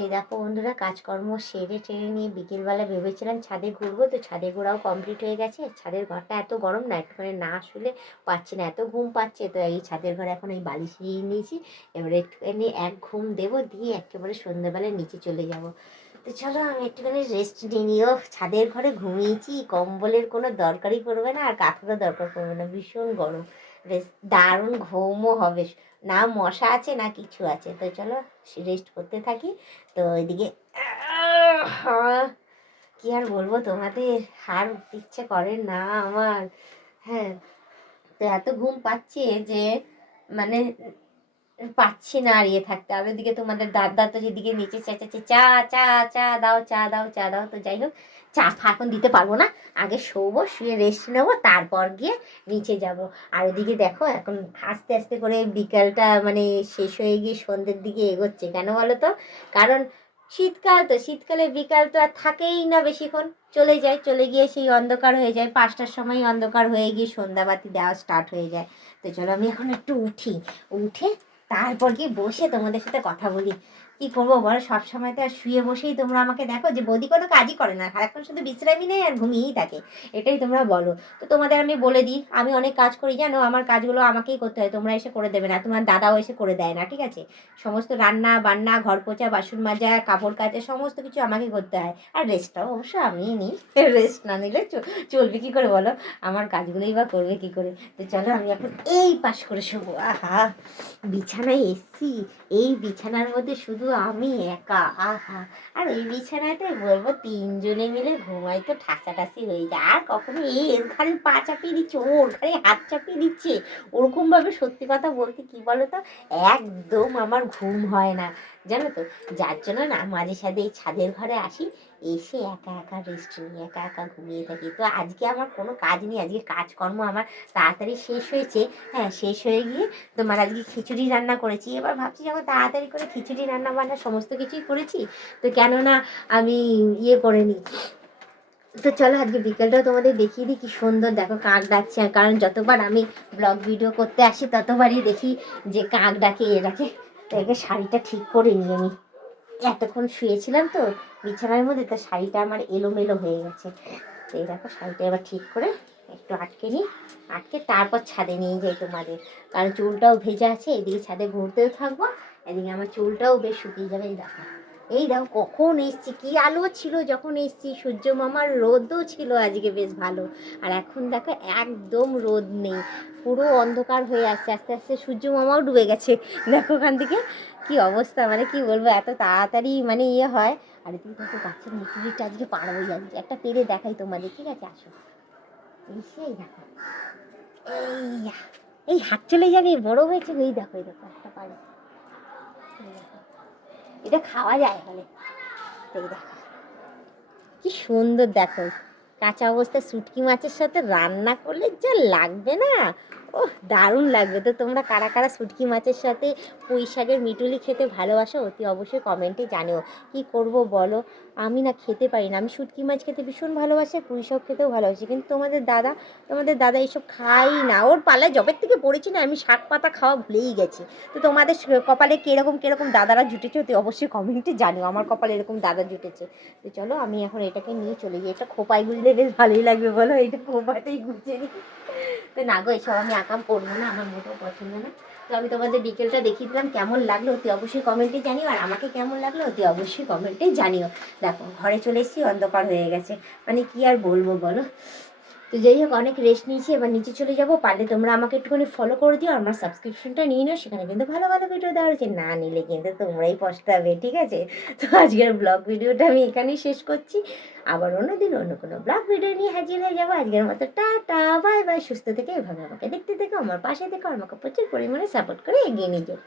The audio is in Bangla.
এই দেখো বন্ধুরা, কাজকর্ম সেরে টেরে নিয়ে বিকেলবেলা ভেবেছিলাম ছাদে ঘুরবো, তো ছাদে ঘোরাও কমপ্লিট হয়ে গেছে। ছাদের ঘরটা এত গরম না, একটুখানি না শুলে পাচ্ছি না, এত ঘুম পাচ্ছে। তো এই ছাদের ঘরে এখন এই বালিশ নিয়ে নিয়েছি, এবারে একটুখানি এক ঘুম দেবো, দিয়ে একেবারে সন্ধ্যাবেলায় নিচে চলে যাব। তো চলো আমি একটুখানি রেস্ট নিয়ে নিও। ছাদের ঘরে ঘুমিয়েছি, কম্বলের কোনো দরকারই পড়বে না, আর কাঁথারও দরকার পড়বে না, ভীষণ গরম। দারুণ ঘুমও হবে, না মশা আছে না কিছু আছে। তো চলো রেস্ট করতে থাকি। তো এদিকে কি আর বলবো তোমাদের, হার উঠতে ইচ্ছে করে না আমার। হ্যাঁ, তো এত ঘুম পাচ্ছে যে মানে পাচ্ছি না আর ইয়ে থাকতে। আর ওইদিকে তোমাদের দাদা তো যেদিকে নিচে চেঁচাচ্ছে, চা চা চা দাও, চা দাও, চা দাও। তো যাই হোক, চা এখন দিতে পারবো না, আগে শোবো, শুয়ে রেস্ট নেবো, তারপর গিয়ে নিচে যাব। আর ওদিকে দেখো এখন আস্তে আস্তে করে বিকালটা মানে শেষ হয়ে গিয়ে সন্ধ্যের দিকে এগোচ্ছে। কেন বলো তো? কারণ শীতকাল, তো শীতকালে বিকাল তো আর থাকেই না বেশিক্ষণ, চলে যায়, চলে গিয়ে সেই অন্ধকার হয়ে যায়, 5টার সময় অন্ধকার হয়ে গিয়ে সন্ধ্যাবাতি দেওয়া স্টার্ট হয়ে যায়। তো চলো আমি এখন একটু উঠি, উঠে তারপর কি বসে তোমাদের সাথে কথা বলি। কি করবো বলো, সবসময় তো আর শুয়ে বসেই তোমরা আমাকে দেখো যে বৌদি কোনো কাজই করে না, সারাক্ষণ শুধু বিশ্রামই নেই আর ঘুমিয়েই থাকে, এটাই তোমরা বলো। তো তোমাদের আমি বলে দিই, আমি অনেক কাজ করি জানো, আমার কাজগুলো আমাকেই করতে হয়, তোমরা এসে করে দেবে না, তোমার দাদাও এসে করে দেয় না, ঠিক আছে? সমস্ত রান্না বান্না, ঘর পোছা, বাসন মাজা, কাপড় কাচা, সমস্ত কিছু আমাকে করতে হয়। আর রেস্টটাও অবশ্য আমিই নিই, রেস্ট না নিলে চলবে কী করে বলো, আমার কাজগুলোই বা করবে কী করে। তো চলো আমি এখন এই পাশ করে শোবো। আহা, বিছানায় এসছি, এই বিছানার মধ্যে শুধু আমি একা, আহা। আর এই বিছানাতে বলবো 3জনে মিলে ঘুমাই তো ঠাসাঠাসি হয়ে যায়। আর কখনো এই এর ঘাড়ে পা চাপিয়ে দিচ্ছে, ওর ঘাড়ে হাত চাপিয়ে দিচ্ছে, ওরকমভাবে সত্যি কথা বলতে কি বলো তো, একদম আমার ঘুম হয় না, জানো তো। যার জন্য না মাঝে সাঝে এই ছাদের ঘরে আসি, এসে একা একা রেস্ট নিই, একা একা ঘুমিয়ে থাকি। তো আজকে আমার কোনো কাজ নেই, আজকে কাজকর্ম আমার তাড়াতাড়ি শেষ হয়েছে। হ্যাঁ, শেষ হয়ে গিয়ে তোমার আজকে খিচুড়ি রান্না করেছি। এবার ভাবছি যখন তাড়াতাড়ি করে খিচুড়ি রান্না বান্না সমস্ত কিছুই করেছি, তো কেননা আমি ইয়ে করে নিই। তো চলো আজকে বিকেলটাও তোমাদের দেখিয়ে দিই, কি সুন্দর দেখো কাক ডাকছে। আর কারণ যতবার আমি ব্লগ ভিডিও করতে আসি ততবারই দেখি যে কাক ডাকে, এ ডাকে। তো একে শাড়িটা ঠিক করে নিই আমি, এতক্ষণ শুয়েছিলাম তো বিছানার মধ্যে, তো শাড়িটা আমার এলোমেলো হয়ে গেছে। তো এই দেখো শাড়িটা এবার ঠিক করে একটু আটকে নিই, আটকে তারপর ছাদে নিয়ে যাই তোমাদের। কারণ চুলটাও ভেজা আছে, এদিকে ছাদে ঘুরতেও থাকবো, এদিকে আমার চুলটাও বেশ শুকিয়ে যাবে। এই দেখো, এই দেখো কখন এসছি, কি আলো ছিল যখন এসছি, সূর্য মামার রোদও ছিল আজকে বেশ ভালো। আর এখন দেখো একদম রোদ নেই, পুরো অন্ধকার হয়ে আসছে, আস্তে আস্তে সূর্য মামাও ডুবে গেছে। দেখো ওখান থেকে কি অবস্থা, মানে কি বলবো, এত তাড়াতাড়ি মানে ইয়ে হয়। আর এদিকে দেখো গাছের মুকুরিটা আজকে পাড়াবো, যাচ্ছি একটা পেরে দেখাই তোমাদের, ঠিক আছে? আসো, এই সেই দেখো, এই এই হাত চলে যাবে, বড় হয়েছে, এই দেখো, এই দেখো একটা পারে, এটা খাওয়া যায় বলে। এই দেখো কি সুন্দর, দেখো কাঁচা অবস্থায় শুটকি মাছের সাথে রান্না করলে যা লাগবে না, ওহ দারুণ লাগবে। তো তোমরা কারা কারা শুটকি মাছের সাথে পুঁই শাকের মিটুলি খেতে ভালোবাসো অতি অবশ্যই কমেন্টে জানিও। কি করব বলো, আমি না খেতে পারি না, আমি শুটকি মাছ খেতে ভীষণ ভালোবাসি, পুঁই শাক খেতেও ভালোবাসি, কিন্তু তোমাদের দাদা এইসব খাই না, ওর পালায় জবের থেকে পড়েছি না, আমি শাক পাতা খাওয়া ভুলেই গেছি। তো তোমাদের কপালে কিরকম কিরকম দাদারা জুটেছে অতি অবশ্যই কমেন্টে জানিও, আমার কপালে এরকম দাদা জুটেছে। তো চলো আমি এখন এটাকে নিয়ে চলে যাই, এটা খোপায় গুঁজলে বেশ ভালোই লাগবে বলো, এটা খোপাতেই গুঁজে নিই। তো না গো, এসব আমি আকাম করবো না, আমার মোটেও পছন্দ না। তো আমি তোমাদের বিকেলটা দেখিয়ে দিলাম, কেমন লাগলো অতি অবশ্যই কমেন্টে জানিও, আর আমাকে কেমন লাগলো অতি অবশ্যই কমেন্টে জানিও। দেখো ঘরে চলে এসেছি, অন্ধকার হয়ে গেছে, মানে কি আর বলবো বলো। তো যাই হোক, অনেক রেস্ট নিয়েছি, এবার নিচে চলে যাবো। পারলে তোমরা আমাকে একটুখানি ফলো করে দিও, আমার সাবস্ক্রিপশনটা নিয়ে নাও, সেখানে কিন্তু ভালো ভালো ভিডিও দেওয়া রয়েছে, না নিলে কিন্তু তোমরাই পস্তাবে, ঠিক আছে? তো আজকের ব্লগ ভিডিওটা আমি এখানেই শেষ করছি, আবার অন্যদিন অন্য কোনো ব্লগ ভিডিও নিয়ে হাজির হয়ে যাবো। আজকের মতো টাটা, বাই বাই, সুস্থ থেকে এভাবে আমাকে দেখতে থেকো, আমার পাশে থেকো, আমাকে প্রচুর পরিমাণে সাপোর্ট করে এগিয়ে নিয়ে যাও।